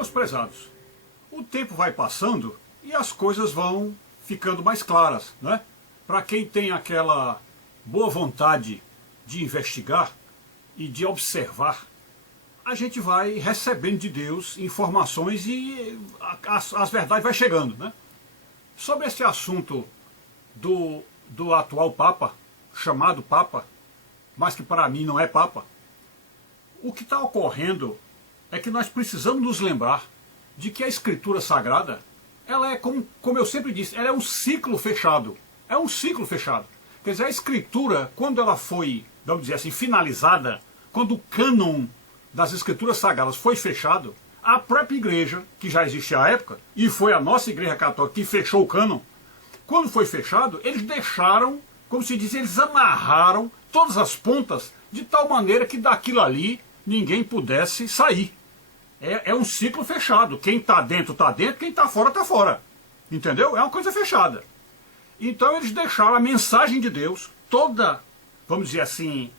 Meus prezados, o tempo vai passando e as coisas vão ficando mais claras, né? Para quem tem aquela boa vontade de investigar e de observar, a gente vai recebendo de Deus informações e as verdades vai chegando, né? Sobre esse assunto do atual Papa, chamado Papa, mas que para mim não é Papa, o que está ocorrendo é que nós precisamos nos lembrar de que a Escritura Sagrada, ela é, como eu sempre disse, ela é um ciclo fechado. É um ciclo fechado. Quer dizer, a Escritura, quando ela foi, vamos dizer assim, finalizada, quando o cânon das Escrituras Sagradas foi fechado, a própria igreja, que já existia à época, e foi a nossa Igreja Católica que fechou o cânon, quando foi fechado, eles deixaram, como se diz, eles amarraram todas as pontas, de tal maneira que daquilo ali ninguém pudesse sair. É um ciclo fechado. Quem está dentro, quem está fora. Entendeu? É uma coisa fechada. Então eles deixaram a mensagem de Deus toda, vamos dizer assim,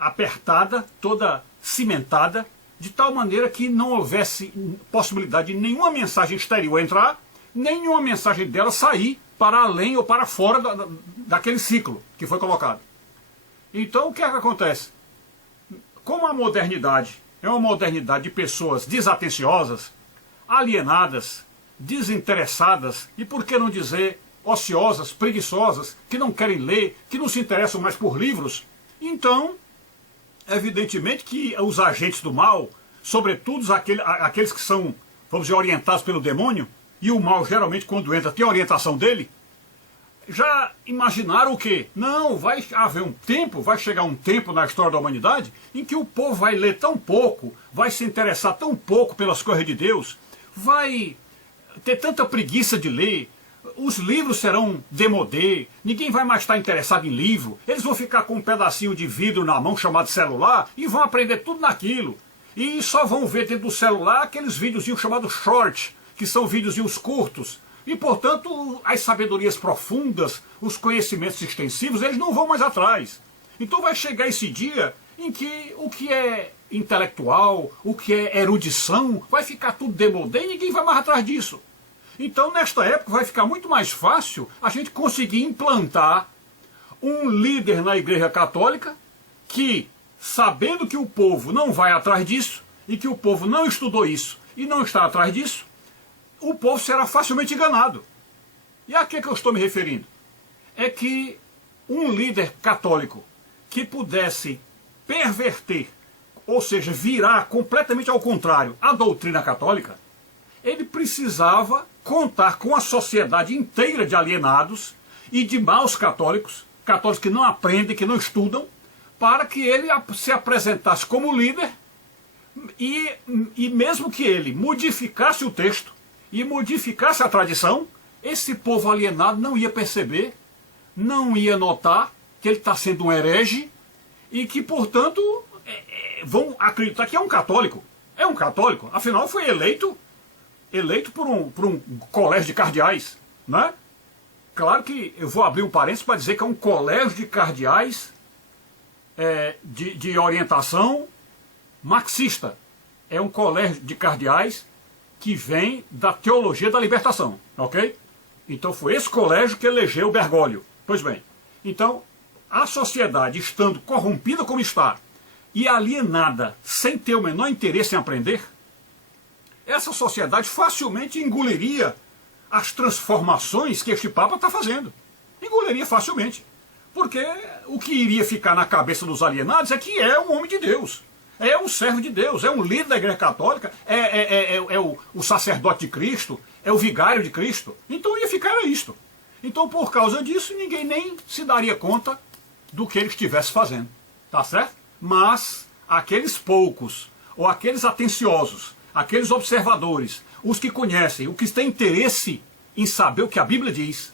apertada, toda cimentada, de tal maneira que não houvesse possibilidade de nenhuma mensagem exterior entrar, nenhuma mensagem dela sair para além ou para fora daquele ciclo que foi colocado. Então o que é que acontece? Como a modernidade é uma modernidade de pessoas desatenciosas, alienadas, desinteressadas e, por que não dizer, ociosas, preguiçosas, que não querem ler, que não se interessam mais por livros, então, evidentemente que os agentes do mal, sobretudo aqueles que são, vamos dizer, orientados pelo demônio, e o mal geralmente quando entra tem a orientação dele, já imaginaram o quê? Não, vai haver um tempo, vai chegar um tempo na história da humanidade em que o povo vai ler tão pouco, vai se interessar tão pouco pelas coisas de Deus, vai ter tanta preguiça de ler, os livros serão demodê, ninguém vai mais estar interessado em livro, eles vão ficar com um pedacinho de vidro na mão chamado celular e vão aprender tudo naquilo. E só vão ver dentro do celular aqueles videozinhos chamados short, que são videozinhos curtos. E, portanto, as sabedorias profundas, os conhecimentos extensivos, eles não vão mais atrás. Então vai chegar esse dia em que o que é intelectual, o que é erudição, vai ficar tudo demodê e ninguém vai mais atrás disso. Então, nesta época, vai ficar muito mais fácil a gente conseguir implantar um líder na Igreja Católica que, sabendo que o povo não vai atrás disso, e que o povo não estudou isso e não está atrás disso, o povo será facilmente enganado. E a que eu estou me referindo? É que um líder católico que pudesse perverter, ou seja, virar completamente ao contrário a doutrina católica, ele precisava contar com a sociedade inteira de alienados e de maus católicos, católicos que não aprendem, que não estudam, para que ele se apresentasse como líder e mesmo que ele modificasse o texto, e modificasse a tradição, esse povo alienado não ia perceber, não ia notar que ele está sendo um herege e que, portanto, vão acreditar que é um católico. É um católico, afinal foi eleito por um colégio de cardeais, né? Claro que eu vou abrir um parênteses para dizer que é um colégio de cardeais de orientação marxista. É um colégio de cardeais que vem da teologia da libertação, ok? Então foi esse colégio que elegeu Bergoglio. Pois bem, então a sociedade estando corrompida como está e alienada sem ter o menor interesse em aprender, essa sociedade facilmente engoliria as transformações que este Papa está fazendo. Engoliria facilmente. Porque o que iria ficar na cabeça dos alienados é que é um homem de Deus. É um servo de Deus, é um líder da Igreja Católica, é o sacerdote de Cristo, é o vigário de Cristo. Então ia ficar isto. Então, por causa disso, ninguém nem se daria conta do que ele estivesse fazendo. Tá certo? Mas aqueles poucos, ou aqueles atenciosos, aqueles observadores, os que conhecem, os que têm interesse em saber o que a Bíblia diz,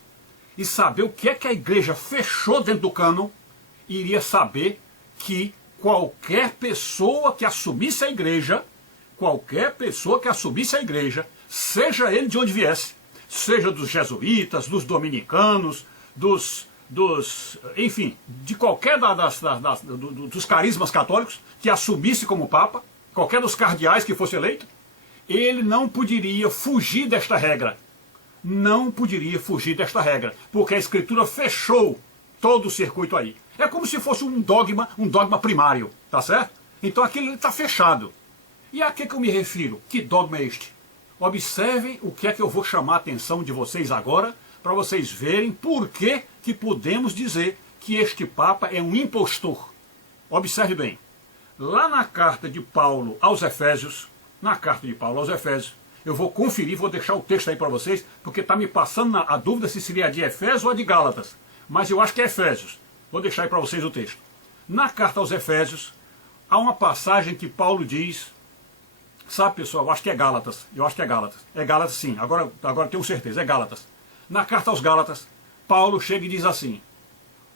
e saber o que é que a igreja fechou dentro do cânon, iria saber que qualquer pessoa que assumisse a igreja, seja ele de onde viesse, seja dos jesuítas, dos dominicanos, enfim, de qualquer dos carismas católicos que assumisse como Papa, qualquer dos cardeais que fosse eleito, ele não poderia fugir desta regra. Não poderia fugir desta regra, porque a Escritura fechou todo o circuito aí. É como se fosse um dogma primário, tá certo? Então aquilo está fechado. E a que eu me refiro? Que dogma é este? Observem o que é que eu vou chamar a atenção de vocês agora, para vocês verem por que podemos dizer que este Papa é um impostor. Observe bem. Lá na carta de Paulo aos Efésios, eu vou conferir, vou deixar o texto aí para vocês, porque está me passando a dúvida se seria de Efésios ou de Gálatas. Mas eu acho que é Efésios. Vou deixar aí para vocês o texto. Na carta aos Efésios, há uma passagem que Paulo diz, sabe pessoal, eu acho que é Gálatas. É Gálatas sim, agora tenho certeza, é Gálatas. Na carta aos Gálatas, Paulo chega e diz assim,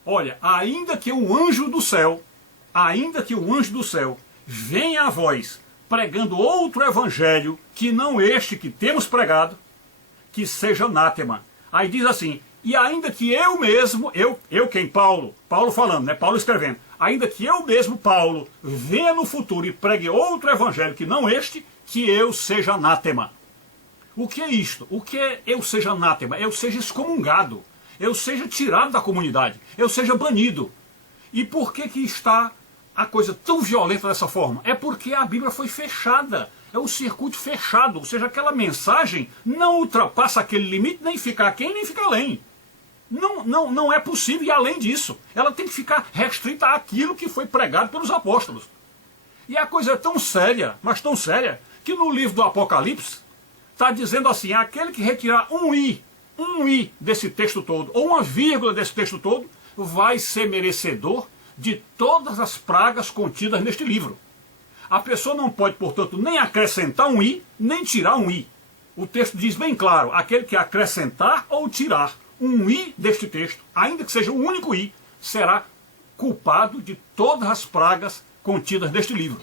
olha, ainda que um anjo do céu venha a vós pregando outro evangelho que não este que temos pregado, que seja anátema. Aí diz assim, e ainda que eu mesmo, quem? Paulo falando, né? Paulo escrevendo, ainda que eu mesmo, Paulo, venha no futuro e pregue outro evangelho que não este, que eu seja anátema. O que é isto? O que é eu seja anátema? Eu seja excomungado, eu seja tirado da comunidade, eu seja banido. E por que está a coisa tão violenta dessa forma? É porque a Bíblia foi fechada, é um circuito fechado, ou seja, aquela mensagem não ultrapassa aquele limite, nem fica aquém, nem fica além. Não é possível, e além disso, ela tem que ficar restrita àquilo que foi pregado pelos apóstolos. E a coisa é tão séria, mas tão séria, que no livro do Apocalipse, está dizendo assim, aquele que retirar um i desse texto todo, ou uma vírgula desse texto todo, vai ser merecedor de todas as pragas contidas neste livro. A pessoa não pode, portanto, nem acrescentar um i, nem tirar um i. O texto diz bem claro, aquele que acrescentar ou tirar um i deste texto, ainda que seja um único i, será culpado de todas as pragas contidas neste livro.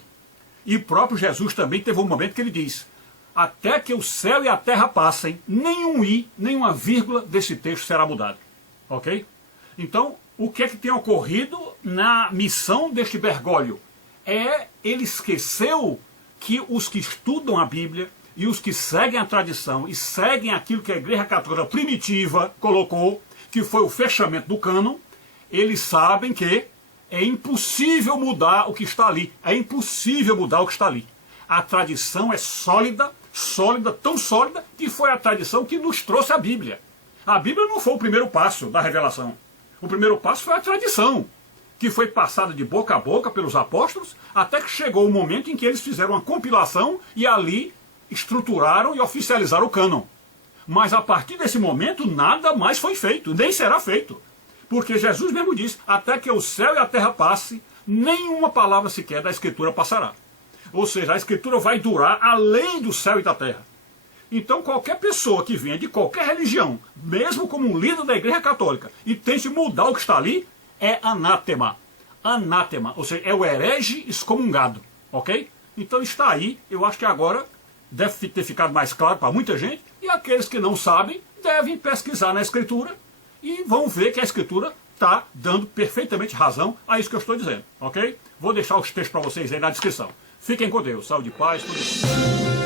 E o próprio Jesus também teve um momento que ele diz, até que o céu e a terra passem, nenhum i, nenhuma vírgula desse texto será mudado. Ok? Então, o que é que tem ocorrido na missão deste Bergoglio? Ele esqueceu que os que estudam a Bíblia e os que seguem a tradição e seguem aquilo que a Igreja Católica primitiva colocou, que foi o fechamento do cânon, eles sabem que é impossível mudar o que está ali. É impossível mudar o que está ali. A tradição é sólida, tão sólida, que foi a tradição que nos trouxe a Bíblia. A Bíblia não foi o primeiro passo da revelação. O primeiro passo foi a tradição, que foi passada de boca a boca pelos apóstolos, até que chegou o momento em que eles fizeram uma compilação e ali estruturaram e oficializaram o cânon. Mas a partir desse momento nada mais foi feito, nem será feito. Porque Jesus mesmo disse, até que o céu e a terra passe, nenhuma palavra sequer da Escritura passará. Ou seja, a Escritura vai durar além do céu e da terra. Então qualquer pessoa que venha de qualquer religião, mesmo como um líder da Igreja Católica, e tente mudar o que está ali, é anátema. Anátema, ou seja, é o herege excomungado. Ok? Então está aí, eu acho que agora deve ter ficado mais claro para muita gente, e aqueles que não sabem devem pesquisar na Escritura e vão ver que a Escritura está dando perfeitamente razão a isso que eu estou dizendo. Ok? Vou deixar os textos para vocês aí na descrição. Fiquem com Deus. Saúde e paz. Tudo bem.